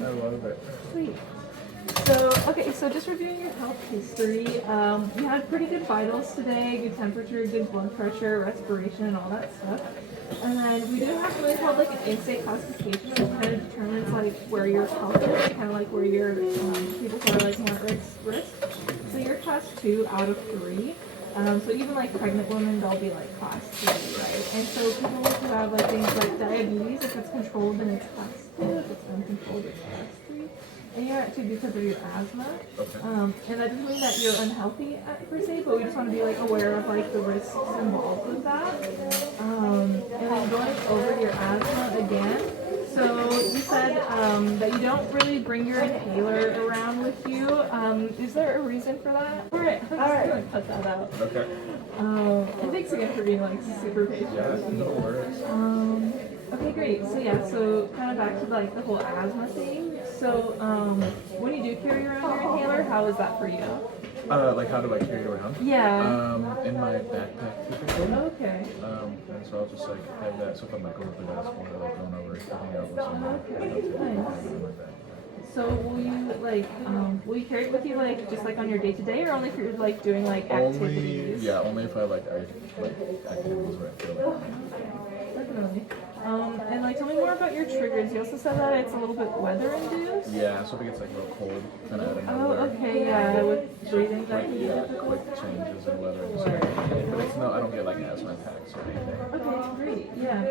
I love it. Sweet. So, okay, so just reviewing your health history, you had pretty good vitals today, good temperature, good blood pressure, respiration, and all that stuff. And then we do have something called like an in-state classification, which kind of determines like where your health is, kind of like where your people who are like more at risk. So you're class 2 out of 3. So even like pregnant women, they'll be like class 3, right? And so people who have like things like diabetes, if it's controlled, then it's class 2. If it's uncontrolled, it's class 3. And you're at 2 because of your asthma. Okay. And that doesn't mean that you're unhealthy per se, but we just want to be like aware of like the risks involved with that. And then going over your asthma again. So you said that you don't really bring your inhaler around with you. Is there a reason for that? All right, I'm just gonna cut that out. Okay. And thanks again for being like super patient. Yeah, with me. no worries. Okay, great. So yeah, so kind of back to like the whole asthma thing. So when you do carry around your inhaler, how is that for you? Like how do I carry it around? Yeah. In my backpack typically. Okay. And so I'll just like have that. So if I'm like going to the basketball or like going over something else or something, I'll take it and have it in my backpack. So will you carry it with you like just like on your day to day, or only if you're like doing like activities? Only if I like activities where I feel like. Definitely. And like tell me more about your triggers. You also said that it's a little bit weather induced. Yeah, so if it gets like real cold, kind of out of Oh, nowhere. okay, yeah, with breathing that can be Yeah, difficult. quick changes in weather and stuff. But it's no, I don't get like asthma attacks or anything. Okay, great. Yeah.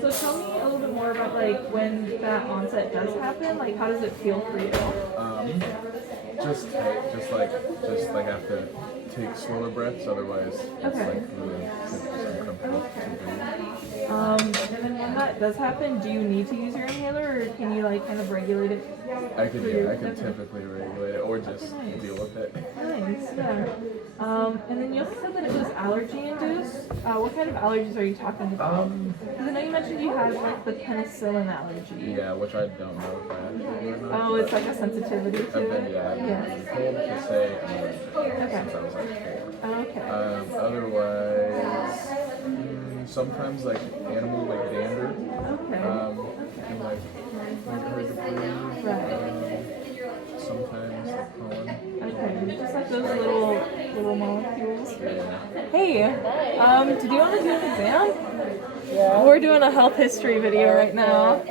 So tell me a little bit more about like when that onset does happen. Like, how does it feel for you? Just like have to take slower breaths, otherwise it's Okay. like really uncomfortable to breathe. And then when that does happen, do you need to use your inhaler, or can you like kind of regulate it? I could typically regulate it or just nice. deal with it. Nice. Yeah. And then you also said that it was allergy induced. What kind of allergies are you talking about? Because I know you mentioned you had like the penicillin allergy. Yeah, which I don't know if I actually do or not. Oh, it's like a sensitivity to I've been, it. yeah, I've been told to say since I was like 4. Okay. Otherwise, sometimes like animal like dander Okay. can like make it hard to breathe. Right. Sometimes like pollen. Okay. Just like those little molecules. Yeah. Hey, did you want to do an exam? Yeah. We're doing a health history video right now.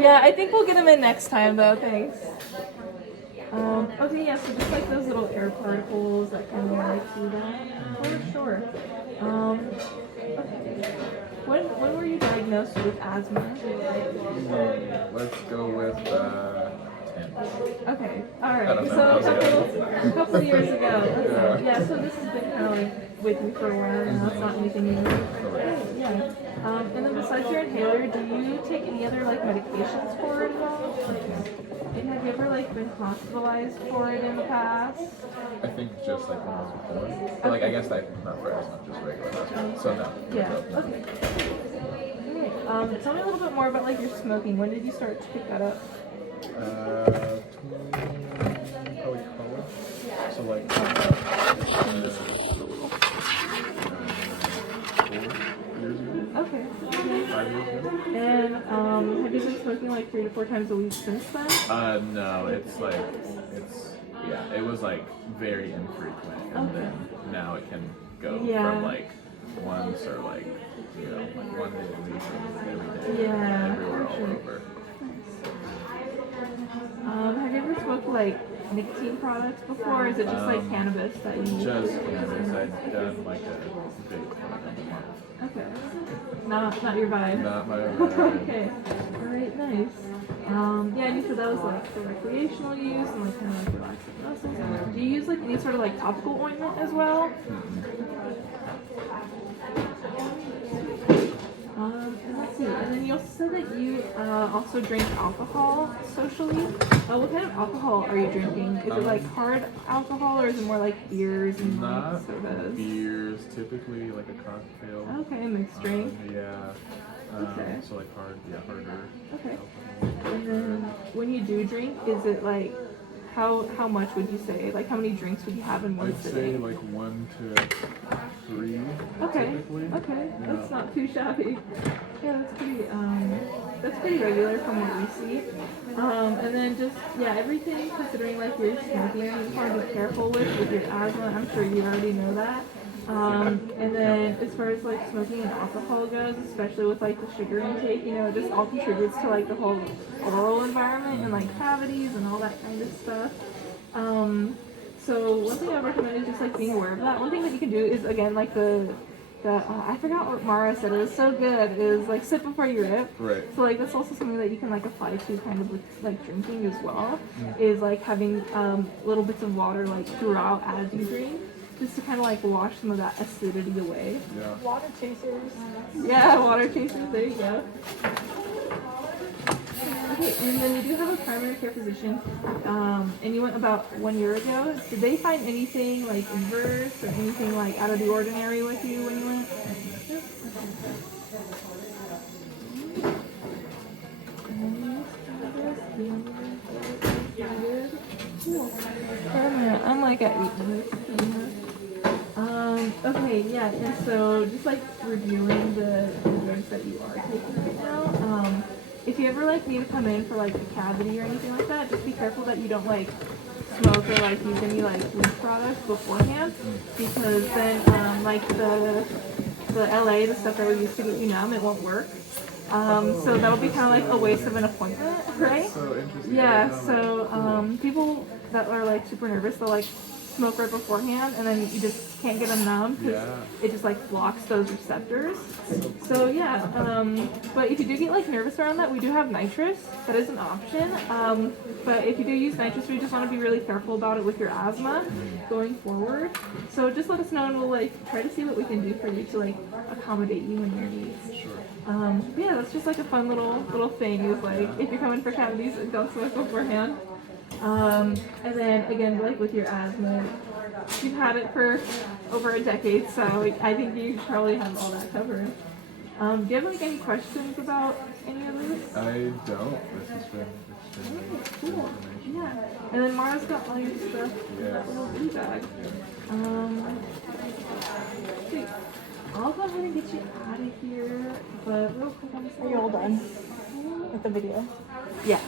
Yeah, I think we'll get them in next time though, thanks. Okay, yeah, so just like those little air particles that kind of like do that. Oh, sure. Okay. When were you diagnosed with asthma? Let's go with 10. Okay, alright. I don't So know. a couple of years ago. Yeah, so this has been kind of like with me for a while now. It's not anything new. Yeah. And then besides your inhaler, do you take any other like medications for it at all? And have you ever like been hospitalized for it in the past? I think just like when I was born. But like I guess like not for asthma, just regular asthma. So no. Yeah. Okay. Alright. Tell me a little bit more about like your smoking. When did you start to pick that up? Probably college. So like 4 years ago. Okay. 5 years ago. And have you been smoking like 3 to 4 times a week since then? No, it was like very infrequent, and Okay. then now it can go Yeah. from like once or like like 1 day a week and every day, Yeah, everywhere for all sure. over. Have you ever smoked like nicotine products before, or is it just like cannabis that you use? Just cannabis. I'd done like a big month. Okay. Not your vibe. Not my Okay. Alright, nice. Yeah, and you said that was like for recreational use and like kind of like relaxing muscles. Do you use like any sort of like topical ointment as well? And let's see. And then you also said that you also drink alcohol socially. What kind of alcohol are you drinking? Is it like hard alcohol, or is it more like beers and Not like sodas? beers, typically like a cocktail. Okay, mixed drink. Okay. So like harder. Okay. Alcohol. And then when you do drink, is it like how much would you say? Like how many drinks would you have in one I'd say sitting? like 1 to 3. Okay. Typically. Okay. Yeah. That's not too shabby. Yeah, that's pretty regular from what we see. And then just, yeah, everything considering like your smoking, you just want to be careful with your asthma. I'm sure you already know that. And then as far as like smoking and alcohol goes, especially with like the sugar intake, you know, it just all contributes to like the whole oral environment and like cavities and all that kind of stuff. So one thing I recommend is just like being aware of that. One thing that you can do is again like I forgot what Mara said. It was so good. Is like sip before you rip. Right. So like that's also something that you can like apply to kind of with like drinking as well. Is like having little bits of water like throughout as you drink, just to kind of like wash some of that acidity away. Yeah. Water chasers. Yeah, water chasers. There you go. Okay, and then you do have a primary care physician, and you went about 1 year ago. Did they find anything like adverse or anything like out of the ordinary with you when you went? I'm like at 8 minutes. Okay, yeah, and so just like reviewing the drugs that you are taking right now, if you ever like need to come in for like a cavity or anything like that, just be careful that you don't like smoke or like use any like weed products beforehand, because then like the LA, the stuff that we use to get you numb, it won't work. So that'll be kind of like a waste of an appointment, right? So interesting. Yeah, so people that are like super nervous, they'll like smoke right beforehand, and then you just can't get them numb because it just like blocks those receptors. So yeah, but if you do get like nervous around that, we do have nitrous. That is an option. But if you do use nitrous, we just want to be really careful about it with your asthma going forward. So just let us know, and we'll like try to see what we can do for you to like accommodate you and your needs. Sure. Yeah, that's just like a fun little thing. Is like if you're coming for cavities, don't smoke beforehand. And then again, like with your asthma, you've had it for over a decade, so I think you probably have all that covered. Do you have like any questions about any of this? I don't. This has been extremely good Cool. information. Yeah. And then Mara's got all your stuff in that little blue bag. Sweet. I'll go ahead and get you out of here, but real quick, I'm just Are you all done with the video? Yeah.